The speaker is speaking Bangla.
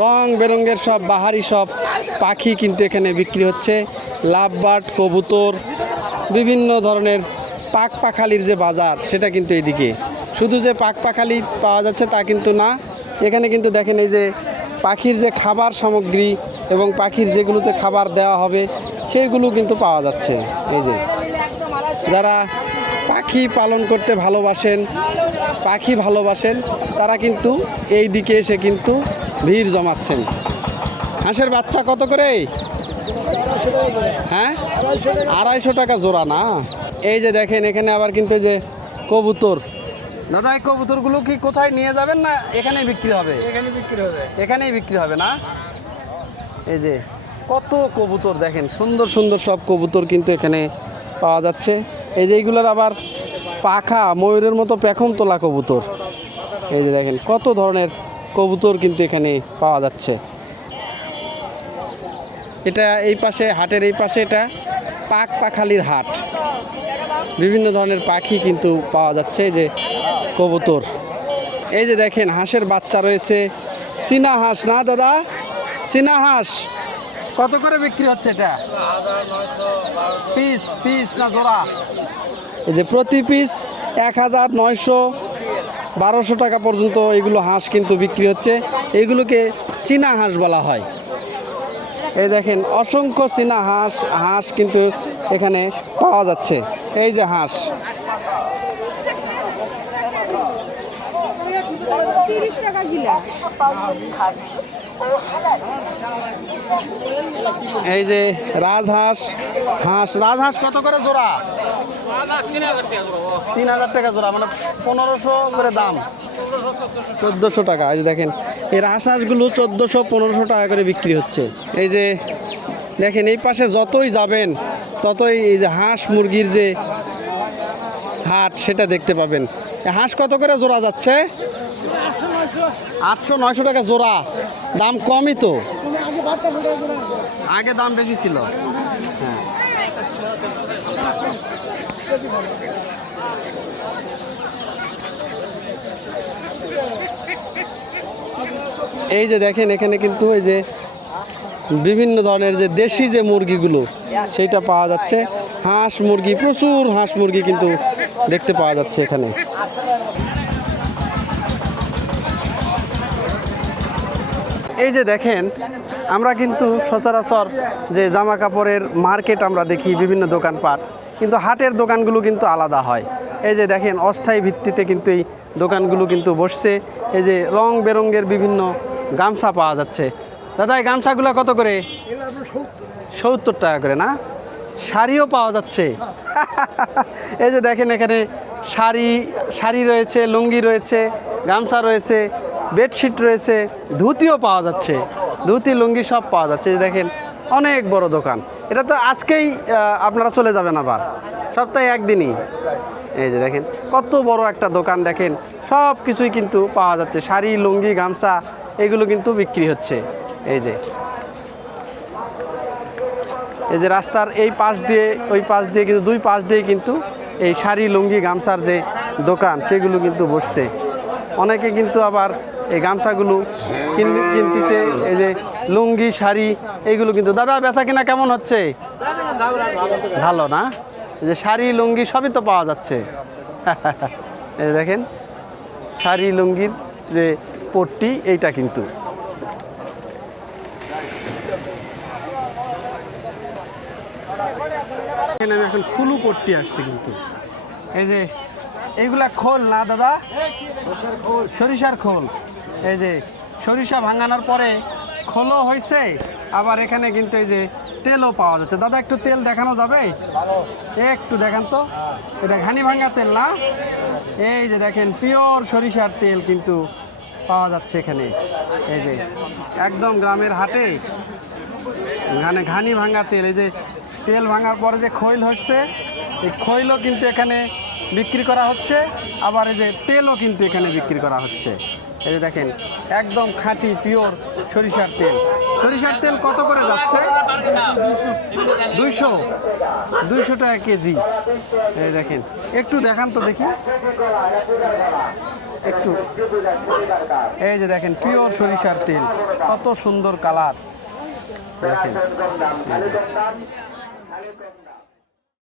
রং বেরঙের সব বাহারি সব পাখি কিন্তু এখানে বিক্রি হচ্ছে। লাভবার্ড, কবুতর, বিভিন্ন ধরনের পাখপাখালির যে বাজার সেটা কিন্তু এইদিকে। শুধু যে পাখপাখালি পাওয়া যাচ্ছে তা কিন্তু না, এখানে কিন্তু দেখেন এই যে পাখির যে খাবার সামগ্রী এবং পাখির যেগুলোতে খাবার দেওয়া হবে সেইগুলো কিন্তু পাওয়া যাচ্ছে। এই যে যারা পাখি পালন করতে ভালোবাসেন, পাখি ভালোবাসেন, তারা কিন্তু এই দিকে এসে কিন্তু ভিড় জমাচ্ছেন। হাঁসের বাচ্চা কত করে? হ্যাঁ, 250 টাকা জোড়া না? এই যে দেখেন এখানে আবার কিন্তু এই যে কবুতর। দাদা, এই কবুতরগুলো কি কোথায় নিয়ে যাবেন না এখানেই বিক্রি হবে? এখানে বিক্রি হবে। এখানেই বিক্রি হবে না? এই যে কত কবুতর দেখেন, সুন্দর সুন্দর সব কবুতর কিন্তু এখানে পাওয়া যাচ্ছে। এই যে এইগুলোর আবার পাখা ময়ূরের মতো পেখম তোলা কবুতর। এই যে দেখেন কত ধরনের কবুতর কিন্তু এখানে পাওয়া যাচ্ছে। এটা এই পাশে, হাটের এই পাশে এটা পাখালির হাট। বিভিন্ন ধরনের পাখি কিন্তু পাওয়া যাচ্ছে। এই যে কবুতর, এই যে দেখেন হাঁসের বাচ্চা রয়েছে। চীনা হাঁস না দাদা? চীনা হাঁস কত করে বিক্রি হচ্ছে এটা? পিস পিস না জোড়া? এই যে প্রতি পিস 1900, 1200 টাকা পর্যন্ত এগুলো হাঁস কিন্তু বিক্রি হচ্ছে। এইগুলোকে চীনা হাঁস বলা হয়। এই দেখেন অসংখ্য চীনা হাঁস কিন্তু এখানে পাওয়া যাচ্ছে। এই যে হাঁস, 30 টাকা কিলো। এই যে রাজহাঁস, রাজহাঁস কত করে জোড়া? 3000 টাকা জোড়া, মানে 1500 করে দাম, 1400 টাকা। এই যে দেখেন এই রাজহাঁসগুলো 1400-1500 টাকা করে বিক্রি হচ্ছে। এই যে দেখেন এই পাশে যতই যাবেন ততই এই যে হাঁস মুরগির যে হাট সেটা দেখতে পাবেন। হাঁস কত করে জোড়া যাচ্ছে? 800-900 টাকা জোড়া। দাম কমই তো, আগে দাম বেশি ছিল। হ্যাঁ, এই যে দেখেন এখানে কিন্তু এই যে বিভিন্ন ধরনের যে দেশি যে মুরগিগুলো সেইটা পাওয়া যাচ্ছে। হাঁস মুরগি, প্রচুর হাঁস মুরগি কিন্তু দেখতে পাওয়া যাচ্ছে এখানে। এই যে দেখেন আমরা কিন্তু সচরাচর যে জামা কাপড়ের মার্কেট আমরা দেখি, বিভিন্ন দোকানপাট, কিন্তু হাটের দোকানগুলো কিন্তু আলাদা হয়। এই যে দেখেন অস্থায়ী ভিত্তিতে কিন্তু এই দোকানগুলো কিন্তু বসছে। এই যে রং বেরঙের বিভিন্ন গামছা পাওয়া যাচ্ছে। দাদা, এই গামছাগুলো কত করে? 70 টাকা করে না? শাড়িও পাওয়া যাচ্ছে। এই যে দেখেন এখানে শাড়ি রয়েছে, লুঙ্গি রয়েছে, গামছা রয়েছে, বেডশিট রয়েছে, ধুতিও পাওয়া যাচ্ছে। ধুতি লুঙ্গি সব পাওয়া যাচ্ছে। এই দেখেন অনেক বড় দোকান। এটা তো আজকেই আপনারা চলে যাবেন, আবার সপ্তাহে একদিনই। এই যে দেখেন কত বড় একটা দোকান, দেখেন সব কিছুই কিন্তু পাওয়া যাচ্ছে। শাড়ি, লুঙ্গি, গামছা এগুলো কিন্তু বিক্রি হচ্ছে। এই যে রাস্তার এই পাশ দিয়ে ওই পাশ দিয়ে কিন্তু দুই পাশ দিয়ে কিন্তু এই শাড়ি, লুঙ্গি, গামছার যে দোকান সেগুলো কিন্তু বসছে। অনেকে কিন্তু আবার এই গামছাগুলো কিনতেছে। এই যে লুঙ্গি, শাড়ি এইগুলো কিন্তু। দাদা, বেচা কিনা কেমন হচ্ছে? ভালো না? এই যে শাড়ি, লুঙ্গি সবই তো পাওয়া যাচ্ছে। এই দেখেন শাড়ি, লুঙ্গির যে পট্টি এইটা কিন্তু। আমি এখন ফুলু পট্টি আসছি কিন্তু। এই যে এইগুলা খোল না দাদা? সরিষার খোল। এই যে সরিষা ভাঙানোর পরে খোলও হয়েছে, আবার এখানে কিন্তু এই যে তেলও পাওয়া যাচ্ছে। দাদা, একটু তেল দেখানো যাবে? একটু দেখান তো। এটা ঘানি ভাঙা তেল না? এই যে দেখেন পিওর সরিষার তেল কিন্তু পাওয়া যাচ্ছে এখানে। এই যে একদম গ্রামের হাটে ঘানি ভাঙা তেল। এই যে তেল ভাঙার পরে যে খৈল হচ্ছে, এই খৈলও কিন্তু এখানে বিক্রি করা হচ্ছে, আবার এই যে তেলও কিন্তু এখানে বিক্রি করা হচ্ছে। এই যে দেখেন একদম খাঁটি পিওর সরিষার তেল। সরিষার তেল কত করে যাচ্ছে? 200 টাকা কেজি। এই দেখেন একটু দেখান তো দেখি। একটু এই যে দেখেন পিওর সরিষার তেল, কত সুন্দর কালার দেখেন।